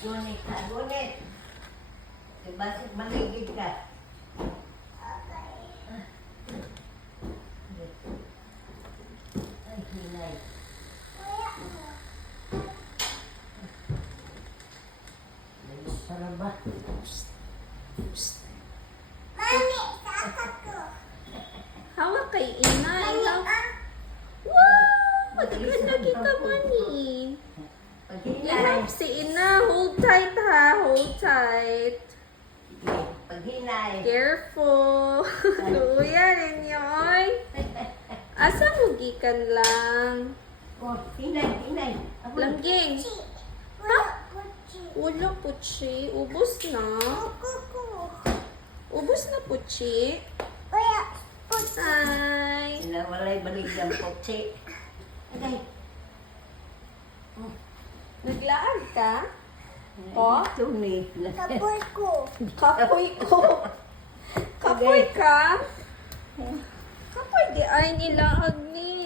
Gunit ka, gunit. Diba, maligid ka. Ay, hinay. Sarap ba? Mami, sakot ko. Hawak kay ina. Mami, Wow! Madaghan lagi ka man eh. Pag hinay. Ihap si ina. Hold tight ha. Hold tight. Sige, pag hinay. Careful. Luya ninyo oy. Asa mo gikan lang? Oh, hinay, hinay. Ako, Langging. Chi. Wala ko, chi. Wala puchi. Ubus na. Kuku. Ubus na puchi. Wala ko, chi. Hi. walay balik ng putsi. Okay. Naglaan ka? Oh? Ito ni. Kapoy ko. Kapoy ko. Kapoy ka? Kapoy di ay nilaag ni.